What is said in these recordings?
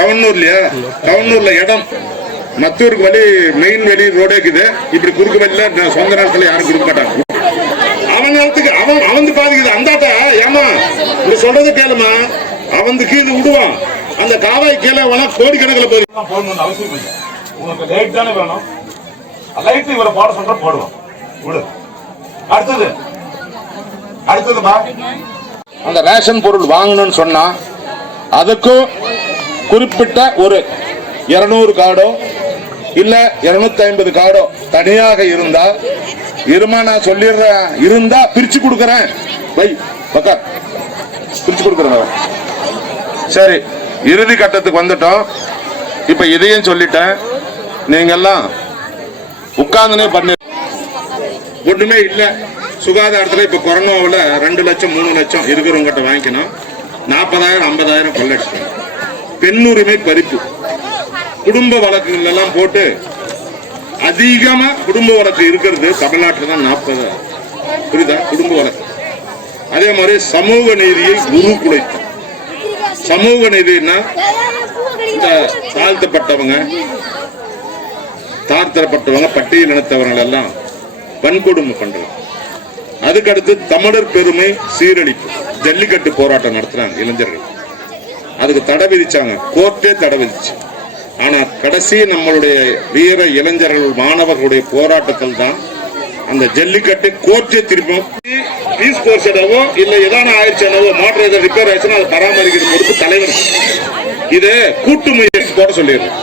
கவர்னூர்லயா? கவர்னூர்ல இடம் மத்தூருக்கு வழி மெயின் வெளி ரோடே இருக்குது. இப்படி குறுக்கு வழியில சொந்த நேரத்துல யாரும் கொடுக்க மாட்டாங்க. அவங்களுக்கு அவன் பாதிக்குது. அந்தாட்ட ஏமா இப்படி சொல்றது கேளுமா, அவன் கீழே விடுவான். அந்த காவாய் கீழே வேணா கோடிக்கணக்கில் போடணும்னு அவசியம் இல்லை. உங்களுக்கு லைட் தானே வேணும், லைட் இவரை போட சொல்ற போடுவோம். விடு. அடுத்ததுமா அந்த ரேஷன் பொருள் வாங்கணும்னு சொன்னா அதுக்கும் குறிப்பிட்ட ஒரு 200 கார்டோ இல்ல 250 கார்டோ தனியாக இருந்தா இருமா நான் சொல்லிடுறேன், இருந்தா பிரிச்சு கொடுக்கறேன். வை பக்கா பிரிச்சு கொடுக்கறேன். சரி, இறுதி கட்டத்துக்கு வந்துட்டோம். இப்ப இதையும் சொல்லிட்டேன். நீங்க எல்லாம் உட்கார்ந்துனே பண்ணி ஒண்ணுமே இல்ல. சுகாதாரத்துல இப்ப கொரோனாவில் 2 லட்சம் 3 லட்சம் இருக்கிறவங்கிட்ட வாங்கிக்கணும். 40,000 50,000 கொள்ளடிச்சு பெண்ணுரிமை பறிப்பு குடும்ப வழக்குகள் எல்லாம் போட்டு அதிகமா குடும்ப வழக்கு இருக்கிறது தமிழ்நாட்டில் தான் 40. புரியுதா? குடும்ப வழக்கு. அதே மாதிரி சமூக நீதியை உருக்குலைத்து, சமூக நீதினா இந்த தாழ்த்தப்பட்டவங்க பட்டியல் இனத்தவர்கள் எல்லாம் வன்கொடுமை பண்றது. அதுக்கடுத்து தமிழர் பெருமை சீரழிப்பு ஜல்லிக்கட்டு போராட்டம் நடத்துறாங்க இளைஞர்கள். அதுக்கு தடை விதிச்சாங்க, கோர்ட்டே தடை விதிச்சு. ஆனா கடைசி நம்மளுடைய வீர இளைஞர்கள் மாணவர்களுடைய போராட்டத்தில் தான் அந்த ஜல்லிக்கட்டு கோர்ட்டே திரும்பவும் பீஸ் கோர்ஸ் என்னவோ இல்ல ஏதான ஆயிடுச்சு என்னவோ மோட்டர் ஏதோ ரிப்பேர் ஆயிடுச்சுன்னா அதை பராமரிக்கிறது பொறுப்பு தலைவர். இது கூட்டு முயற்சி போட சொல்லிடுறேன்.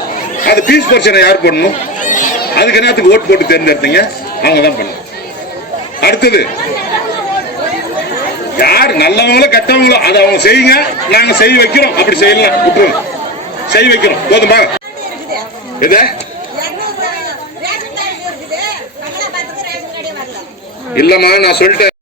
அது பீஸ் கோர்ஸ் யார் பண்ணணும்? அதுக்கு என்னத்துக்கு ஓட்டு போட்டு தேர்ந்தெடுத்தீங்க? அவங்க தான் பண்ணணும். அடுத்தது யார் நல்லவங்களோ கெட்டவங்களோ அதை அவங்க செய்யுங்க, நாங்க செய்ய வைக்கிறோம். அப்படி செய்யலாம், விட்டுருங்க, செய்ய வைக்கிறோம். போதும்பா. இது இல்லம்மா நான் சொல்லிட்டேன்.